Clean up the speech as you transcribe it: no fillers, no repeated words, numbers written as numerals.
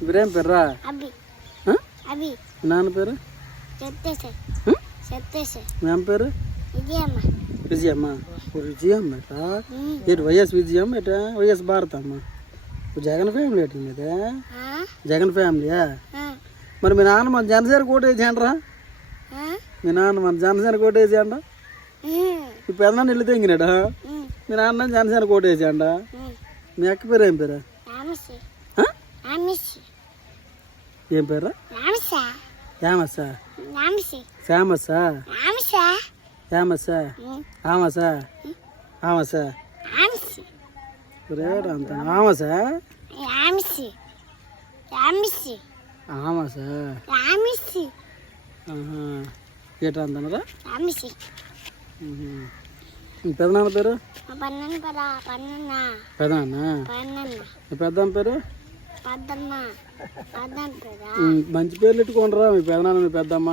ఇప్పుడేం పేర్రా? అభి. నాన్న పేరు? మీ అమ్మ పేరు? విజయమ్మ. విజయమ్మ ఏటు వైఎస్ విజయమ్మ ఎట వైఎస్ భారతమ్మ. జగన్ ఫ్యామిలీ ఎటు మీదే? జగన్ ఫ్యామిలీయా? మరి మీ నాన్న మన జనసేన కోట వేసేయండిరా. మీ నాన్న మన జనసేన కోట వేసేయండి. ఈ పెద్దనాన్న ఇల్లు తెంగినాడా? మీ నాన్న జనసేన కోట వేసేయండి. మీ అక్క పేరు ఏం పేరు? ఏం పేరు? శ్యామసా? శ్యామసా? శ్యామసా? ఆమసా? ఆమసా? రేట్ అంత ఆమసా? ఆమసా? ఏటా అంతనరా? పెద్దనాన్న పేరు? పెద్దనాన్న. పెద్దమ్మ పేరు? మంచి పేర్లు పెట్టుకోండిరా మీ పెద్దనాన్న మీ పెద్దమ్మ.